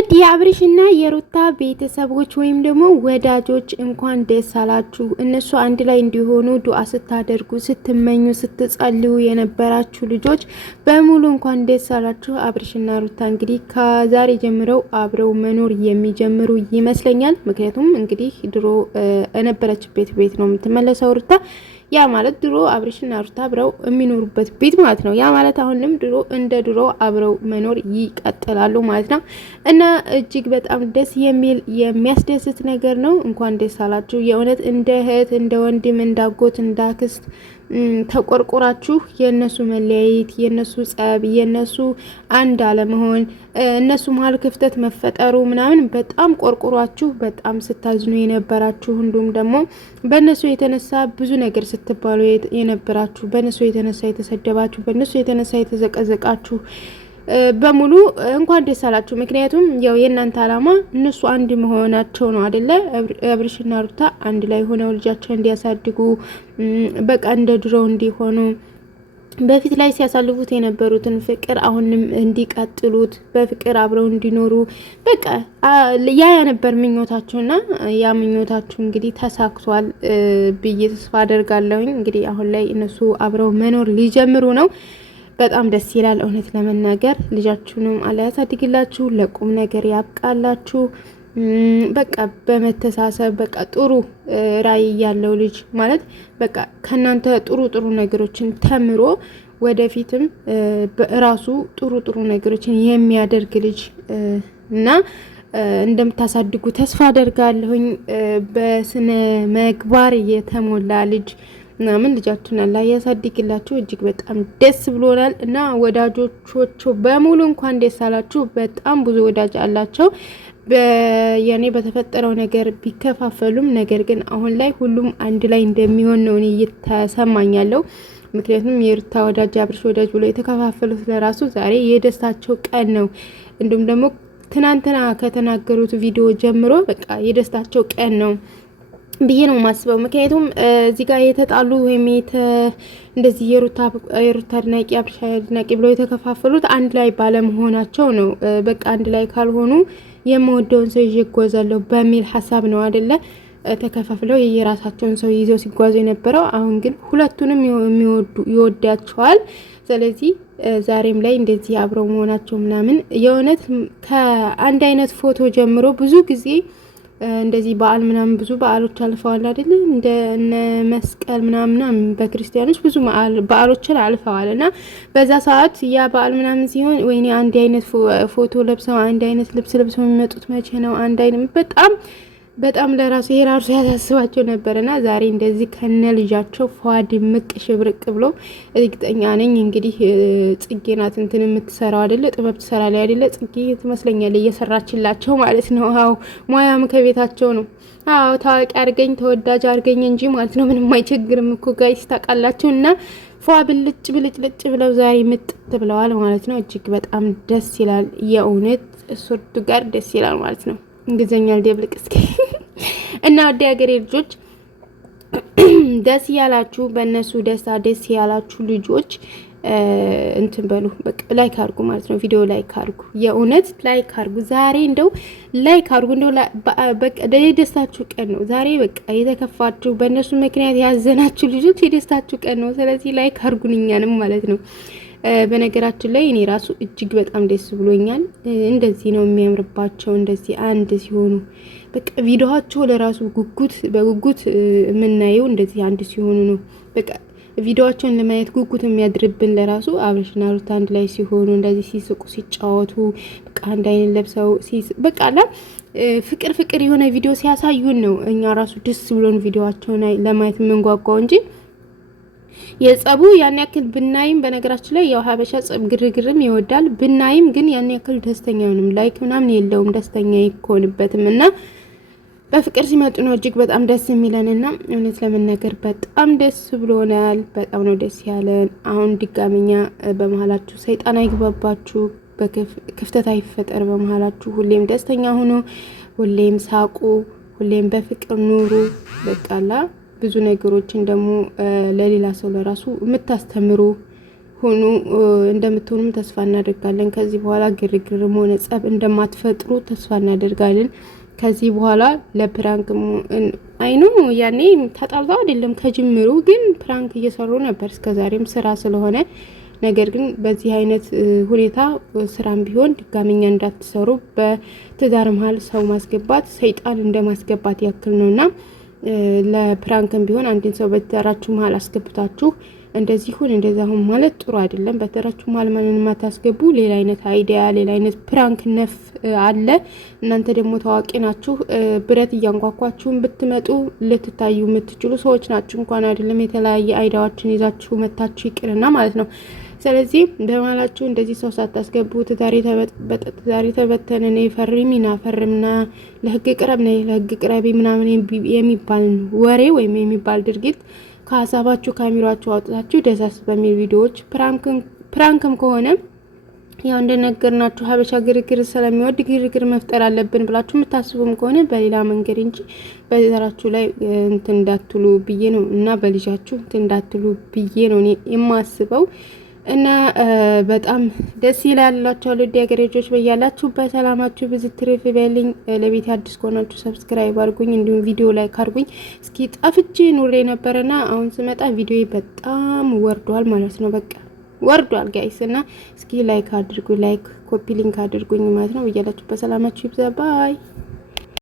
ውድ የአብርሽና የሩታ ቤተሰቦች ወይም ደግሞ ወዳጆች እንኳን ደስ አላችሁ። እነሱ አንድ ላይ እንዲሆኑ ዱአ ስታደርጉ ስትመኙ ስትጸልዩ የነበራችሁ ልጆች በሙሉ እንኳን ደስ አላችሁ። አብርሽና ሩታ እንግዲህ ከዛሬ ጀምረው አብረው መኖር የሚጀምሩ ይመስለኛል። ምክንያቱም እንግዲህ ድሮ የነበረችበት ቤት ነው የምትመለሰው ሩታ። ያ ማለት ድሮ አብርሽና ሩታ አብረው የሚኖሩበት ቤት ማለት ነው። ያ ማለት አሁንም ድሮ እንደ ድሮ አብረው መኖር ይቀጥላሉ ማለት ነው። እና እጅግ በጣም ደስ የሚል የሚያስደስት ነገር ነው። እንኳን ደስ አላችሁ። የእውነት እንደ እህት፣ እንደ ወንድም፣ እንደ አጎት፣ እንደ አክስት ተቆርቆራችሁ የነሱ መለያየት፣ የነሱ ጸብ፣ የነሱ አንድ አለመሆን፣ እነሱ መሀል ክፍተት መፈጠሩ ምናምን በጣም ቆርቆሯችሁ በጣም ስታዝኑ የነበራችሁ እንዲሁም ደግሞ በእነሱ የተነሳ ብዙ ነገር ስትባሉ የነበራችሁ፣ በእነሱ የተነሳ የተሰደባችሁ፣ በእነሱ የተነሳ የተዘቀዘቃችሁ በሙሉ እንኳን ደስ አላችሁ። ምክንያቱም ያው የእናንተ አላማ እነሱ አንድ መሆናቸው ነው አይደለ? አብርሽና ሩታ አንድ ላይ ሆነው ልጃቸው እንዲያሳድጉ በቃ እንደ ድሮው እንዲሆኑ በፊት ላይ ሲያሳልፉት የነበሩትን ፍቅር አሁንም እንዲቀጥሉት በፍቅር አብረው እንዲኖሩ በቃ ያ ነበር ምኞታችሁና ያ ምኞታችሁ እንግዲህ ተሳክቷል ብዬ ተስፋ አደርጋለሁኝ። እንግዲህ አሁን ላይ እነሱ አብረው መኖር ሊጀምሩ ነው። በጣም ደስ ይላል። እውነት ለመናገር ልጃችሁንም አላህ ያሳድግላችሁ፣ ለቁም ነገር ያብቃላችሁ። በቃ በመተሳሰብ በቃ ጥሩ ራዕይ ያለው ልጅ ማለት በቃ ከናንተ ጥሩ ነገሮችን ተምሮ ወደፊትም በራሱ ጥሩ ነገሮችን የሚያደርግ ልጅ እና እንደምታሳድጉ ተስፋ አደርጋለሁኝ። በስነ ምግባር የተሞላ ልጅ ምናምን ልጃችሁን አላህ ያሳድግላችሁ። እጅግ በጣም ደስ ብሎናል እና ወዳጆቹ በሙሉ እንኳን ደስ አላችሁ። በጣም ብዙ ወዳጅ አላቸው። የኔ በተፈጠረው ነገር ቢከፋፈሉም ነገር ግን አሁን ላይ ሁሉም አንድ ላይ እንደሚሆን ነው እኔ እየተሰማኛለሁ። ምክንያቱም የሩታ ወዳጅ አብርሽ ወዳጅ ብሎ የተከፋፈሉት ለራሱ ዛሬ የደስታቸው ቀን ነው። እንዲሁም ደግሞ ትናንትና ከተናገሩት ቪዲዮ ጀምሮ በቃ የደስታቸው ቀን ነው ብዬ ነው ማስበው። ምክንያቱም እዚህ ጋር የተጣሉ ወይም እንደዚህ የሩታ አድናቂ አብርሽ አድናቂ ብለው የተከፋፈሉት አንድ ላይ ባለመሆናቸው ነው። በቃ አንድ ላይ ካልሆኑ የምወደውን ሰው ይዤ እጓዛለሁ በሚል ሀሳብ ነው አይደለ ተከፋፍለው የራሳቸውን ሰው ይዘው ሲጓዙ የነበረው። አሁን ግን ሁለቱንም ይወዳቸዋል። ስለዚህ ዛሬም ላይ እንደዚህ አብረው መሆናቸው ምናምን የእውነት ከአንድ አይነት ፎቶ ጀምሮ ብዙ ጊዜ እንደዚህ በዓል ምናምን ብዙ በዓሎች አልፈዋል አይደል? እንደ እነ መስቀል ምናምን በክርስቲያኖች ብዙ በዓሎችን አልፈዋል እና በዛ ሰዓት ያ በዓል ምናምን ሲሆን ወይኔ አንድ አይነት ፎቶ ለብሰው አንድ አይነት ልብስ ለብሰው የሚመጡት መቼ ነው? አንድ አይነት በጣም ለራሱ የራሱ ያሳስባቸው ነበርና ዛሬ እንደዚህ ከነ ልጃቸው ፏድ ምቅ ሽብርቅ ብሎ እርግጠኛ ነኝ እንግዲህ ጽጌ ናት እንትን የምትሰራው አይደለ? ጥበብ ትሰራለች አይደለ? ጽጌ ትመስለኛለች እየሰራችላቸው ማለት ነው። አዎ ሙያም ከቤታቸው ነው። አዎ ታዋቂ አርገኝ ተወዳጅ አርገኝ እንጂ ማለት ነው ምንም አይቸግርም እኮ ጋይስ ታውቃላችሁ። እና ፏ ብልጭ ብለው ዛሬ ምጥት ብለዋል ማለት ነው። እጅግ በጣም ደስ ይላል። የእውነት ሶርቱ ጋር ደስ ይላል ማለት ነው። እንግሊዘኛል ደብልቅ እስኪ እና ወደ ሀገሬ ልጆች ደስ ያላችሁ በእነሱ ደስታ ደስ ያላችሁ ልጆች እንትን በሉ በቃ ላይክ አድርጉ ማለት ነው። ቪዲዮ ላይክ አድርጉ፣ የእውነት ላይክ አድርጉ። ዛሬ እንደው ላይክ አድርጉ። እንደው በቃ የደስታችሁ ቀን ነው ዛሬ። በቃ የተከፋችሁ በእነሱ ምክንያት ያዘናችሁ ልጆች የደስታችሁ ቀን ነው። ስለዚህ ላይክ አድርጉን እኛንም ማለት ነው። በነገራችን ላይ እኔ ራሱ እጅግ በጣም ደስ ብሎኛል። እንደዚህ ነው የሚያምርባቸው እንደዚህ አንድ ሲሆኑ በቃ ቪዲዮአቸው ለራሱ በጉጉት የምናየው እንደዚህ አንድ ሲሆኑ ነው። በቃ ቪዲዮአቸውን ለማየት ጉጉት የሚያድርብን ለራሱ አብርሽና ሩታ አንድ ላይ ሲሆኑ እንደዚህ ሲስቁ ሲጫወቱ በቃ አንድ አይነት ለብሰው በቃ አላ ፍቅር የሆነ ቪዲዮ ሲያሳዩን ነው እኛ ራሱ ደስ ብሎን ቪዲዮአቸውን ለማየት የምንጓጓው እንጂ የጸቡ ያን ያክል ብናይም በነገራችን ላይ ያው ሀበሻ ጸብ ግርግርም ይወዳል። ብናይም ግን ያን ያክል ደስተኛ ነው ላይክ ምናምን የለውም ደስተኛ ይኮንበትም እና በፍቅር ሲመጡ ነው እጅግ በጣም ደስ የሚለንና እውነት ለመናገር በጣም ደስ ብሎናል። በጣም ነው ደስ ያለን። አሁን ድጋመኛ በመሃላችሁ ሰይጣን አይግባባችሁ፣ ክፍተት አይፈጠር በመሃላችሁ። ሁሌም ደስተኛ ሆኖ ሁሌም ሳቁ፣ ሁሌም በፍቅር ኑሩ። በቃላ ብዙ ነገሮችን ደግሞ ለሌላ ሰው ለራሱ የምታስተምሩ ሆኑ እንደምትሆኑም ተስፋ እናደርጋለን። ከዚህ በኋላ ግርግርም ሆነ ጸብ እንደማትፈጥሩ ተስፋ እናደርጋለን። ከዚህ በኋላ ለፕራንክ አይኑ ያኔ ተጣልተው አይደለም ከጅምሩ ግን ፕራንክ እየሰሩ ነበር እስከዛሬም ስራ ስለሆነ። ነገር ግን በዚህ አይነት ሁኔታ ስራም ቢሆን ድጋሚኛ እንዳትሰሩ። በትዳር መሀል ሰው ማስገባት ሰይጣን እንደማስገባት ያክል ነውና ለፕራንክም ቢሆን አንድን ሰው በትዳራችሁ መሀል አስገብታችሁ እንደዚህ ሁን እንደዛ ሁን ማለት ጥሩ አይደለም። በትዳራችሁ መሀል ማንንም አታስገቡ። ሌላ አይነት አይዲያ፣ ሌላ አይነት ፕራንክ ነፍ አለ። እናንተ ደግሞ ታዋቂ ናችሁ። ብረት እያንኳኳችሁን ብትመጡ ልትታዩ የምትችሉ ሰዎች ናችሁ። እንኳን አይደለም የተለያየ አይዲያዎችን ይዛችሁ መታችሁ ይቅርና ማለት ነው። ስለዚህ በማላችሁ እንደዚህ ሰው ሳታስገቡ ትዳሬ ተበተነ ነይ ፈርሚና ፈርምና ለህግ ቅረብ ነይ ለህግ ቅረቢ ምናምን የሚባል ወሬ ወይም የሚባል ድርጊት ከሀሳባችሁ ካሜራችሁ አውጥታችሁ ደሳስ በሚል ቪዲዮዎች ፕራንክም ከሆነ ያው እንደነገርናችሁ ሀበሻ ግርግር ስለሚወድ ግርግር መፍጠር አለብን ብላችሁ የምታስቡም ከሆነ በሌላ መንገድ እንጂ በዘራችሁ ላይ እንትን እንዳትሉ ብዬ ነው እና በልጃችሁ እንትን እንዳትሉ ብዬ ነው እኔ የማስበው። እና በጣም ደስ ይላልላችሁ ልጅ ያገሬጆች በያላችሁ በሰላማችሁ ብዙ ትርፍ ይበልኝ። ለቤት አዲስ ከሆናችሁ ሰብስክራይብ አድርጉኝ፣ እንዲሁም ቪዲዮ ላይክ አድርጉኝ። እስኪ ጠፍቼ ኑሬ ነበርና አሁን ስመጣ ቪዲዮ በጣም ወርዷል ማለት ነው። በቃ ወርዷል ጋይስ። እና እስኪ ላይክ አድርጉ፣ ላይክ ኮፒ ሊንክ አድርጉኝ ማለት ነው። በያላችሁ በሰላማችሁ ይብዛ። ባይ